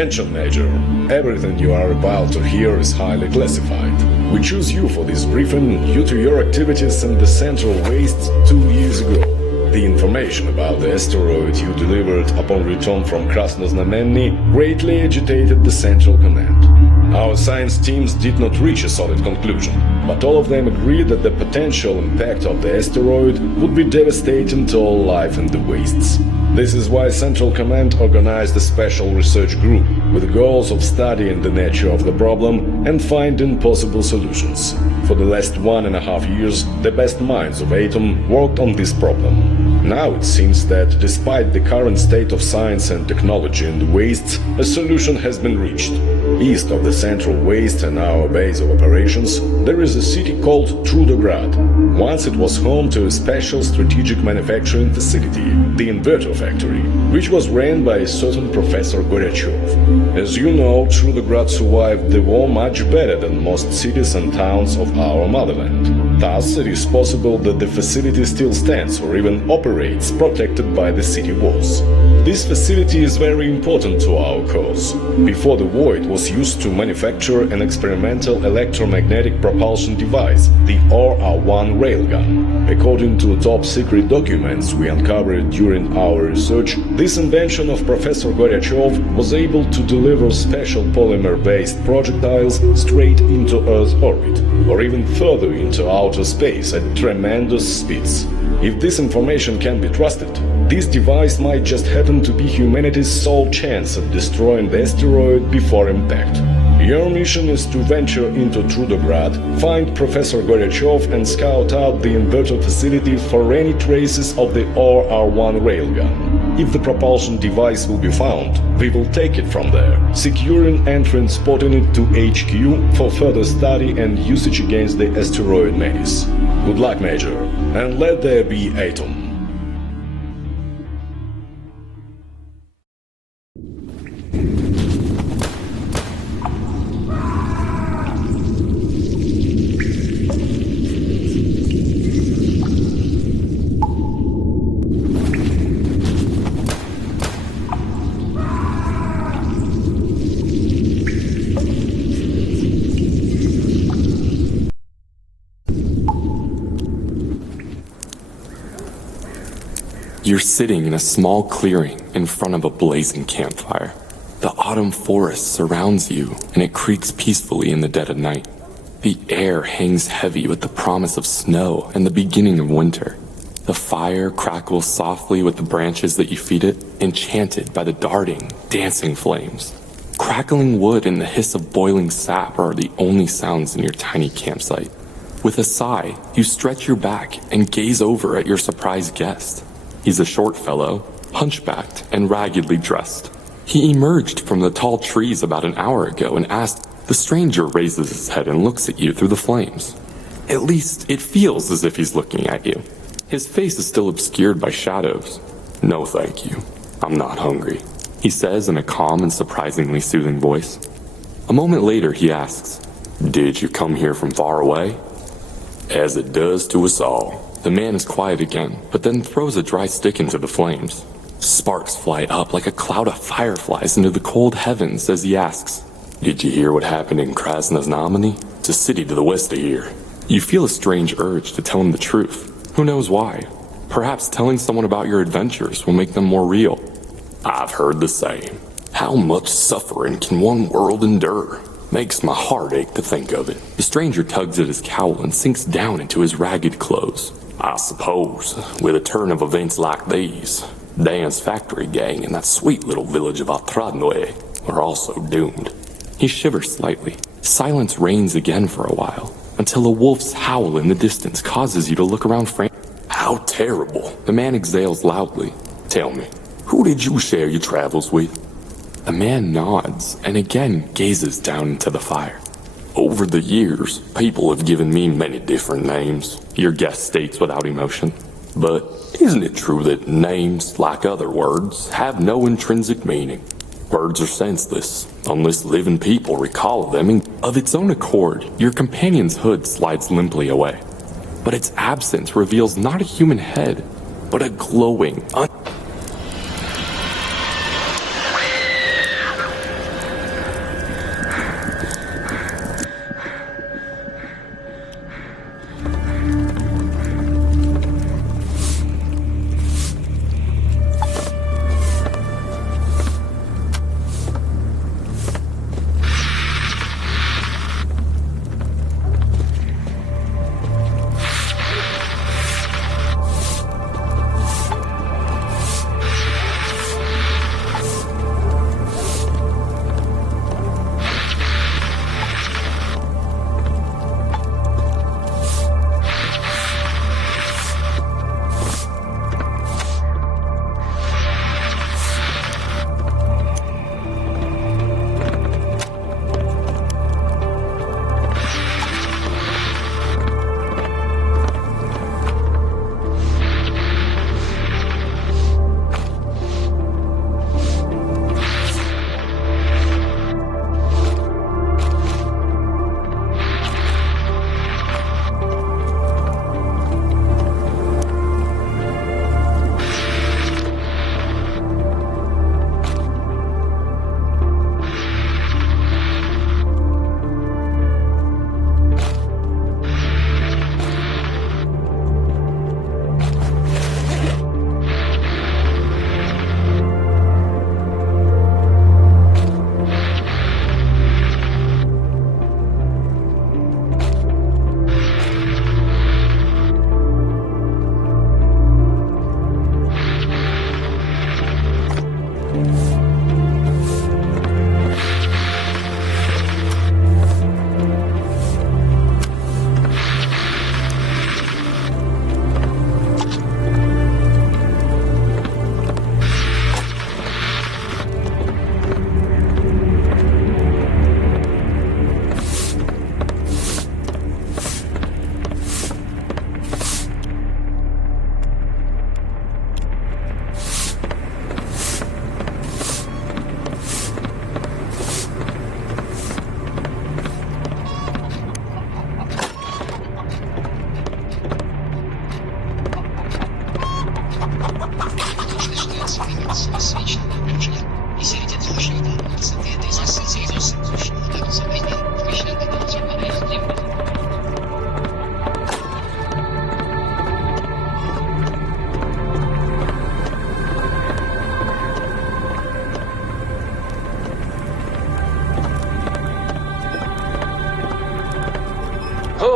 Attention, Major. Everything you are about to hear is highly classified. We choose you for this briefing due to your activities in the Central Waste 2 years ago. The information about the asteroid you delivered upon return from Krasnoznamenny greatly agitated the Central Command. Our science teams did not reach a solid conclusion, but all of them agreed that the potential impact of the asteroid would be devastating to all life in the wastes. This is why Central Command organized a special research group with the goals of studying the nature of the problem and finding possible solutions. For the last 1.5 years, the best minds of Atom worked on this problem. Now it seems that, despite the current state of science and technology in the wastes, a solution has been reached. East of the Central Waste and our base of operations, there is a city called TRUDOGRAD. Once it was home to a special strategic manufacturing facility, the inverter factory, which was ran by a certain Professor Goryachov. As you know, TRUDOGRAD survived the war much better than most cities and towns of our motherland. Thus, it is possible that the facility still stands or even operates protected by the city walls. This facility is very important to our cause. Before the war, it was used to manufacture an experimental electromagnetic propulsion device, the RR-1 railgun. According to top-secret documents we uncovered during our research, this invention of Professor Goryachov was able to deliver special polymer-based projectiles straight into Earth's orbit, or even further into outer space at tremendous speeds. If this information can be trusted, this device might just happen to be humanity's sole chance at destroying the asteroid before impact. Your mission is to venture into TRUDOGRAD, find Professor Goryachov and scout out the inverter facility for any traces of the RR-1 railgun. If the propulsion device will be found, we will take it from there, securing and transporting it to HQ for further study and usage against the asteroid menace. Good luck, Major, and let there be Atom. You're sitting in a small clearing in front of a blazing campfire. The autumn forest surrounds you, and it creaks peacefully in the dead of night. The air hangs heavy with the promise of snow and the beginning of winter. The fire crackles softly with the branches that you feed it, enchanted by the darting, dancing flames. Crackling wood and the hiss of boiling sap are the only sounds in your tiny campsite. With a sigh, you stretch your back and gaze over at your surprised guest. He's a short fellow, hunchbacked and raggedly dressed. He emerged from the tall trees about an hour ago and asked. The stranger raises his head and looks at you through the flames. At least, it feels as if he's looking at you. His face is still obscured by shadows. "No, thank you. I'm not hungry," he says in a calm and surprisingly soothing voice. A moment later, he asks, "Did you come here from far away?" "As it does to us all." The man is quiet again, but then throws a dry stick into the flames. Sparks fly up like a cloud of fireflies into the cold heavens as he asks, "Did you hear what happened in Krasnoznamenny? It's a city to the west of here." You feel a strange urge to tell him the truth. Who knows why? Perhaps telling someone about your adventures will make them more real. "I've heard the same. How much suffering can one world endure? Makes my heart ache to think of it." The stranger tugs at his cowl and sinks down into his ragged clothes. "I suppose, with a turn of events like these, Dan's factory gang and that sweet little village of Atradnoe are also doomed." He shivers slightly. Silence reigns again for a while, until a wolf's howl in the distance causes you to look around frantically. "How terrible!" The man exhales loudly. "Tell me, who did you share your travels with?" The man nods and again gazes down into the fire. "Over the years, people have given me many different names," your guest states without emotion. "But isn't it true that names, like other words, have no intrinsic meaning? Words are senseless, unless living people recall them." Of its own accord, your companion's hood slides limply away. But its absence reveals not a human head, but a glowing,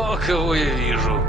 О, кого я вижу.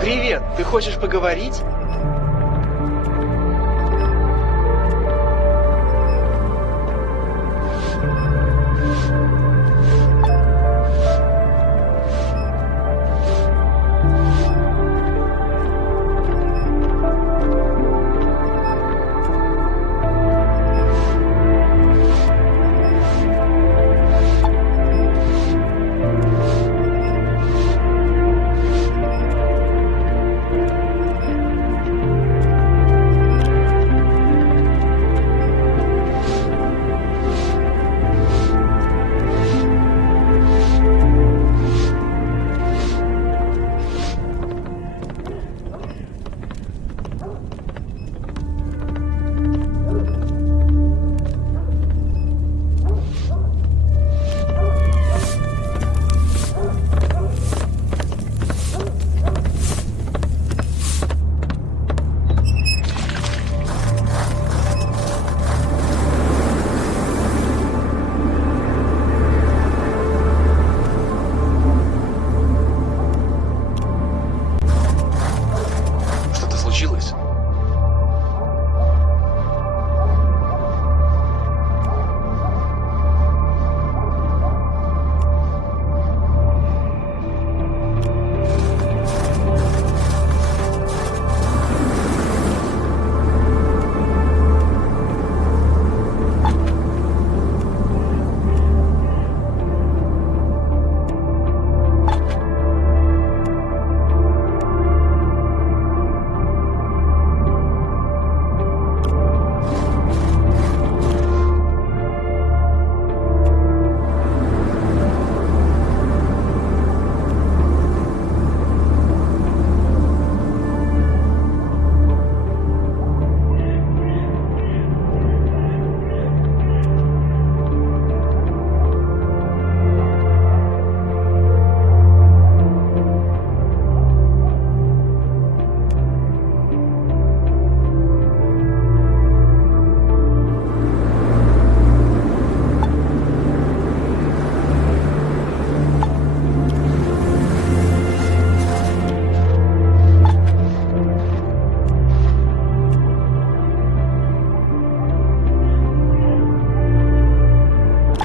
Привет, ты хочешь поговорить? Что-то случилось?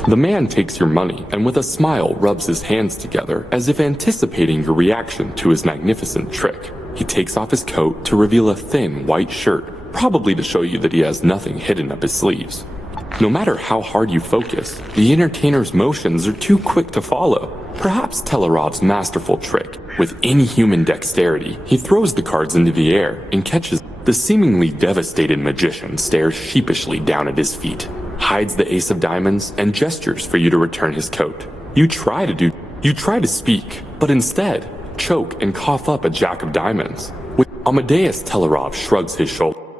The man takes your money and with a smile rubs his hands together as if anticipating your reaction to his magnificent trick. He takes off his coat to reveal a thin white shirt, probably to show you that he has nothing hidden up his sleeves. No matter how hard you focus, the entertainer's motions are too quick to follow. Perhaps Telerov's masterful trick. With inhuman dexterity, he throws the cards into the air and catches. The seemingly devastated magician stares sheepishly down at his feet, hides the ace of diamonds, and gestures for you to return his coat. You try to speak, but instead choke and cough up a jack of diamonds. Amadeus Telerov shrugs his shoulders.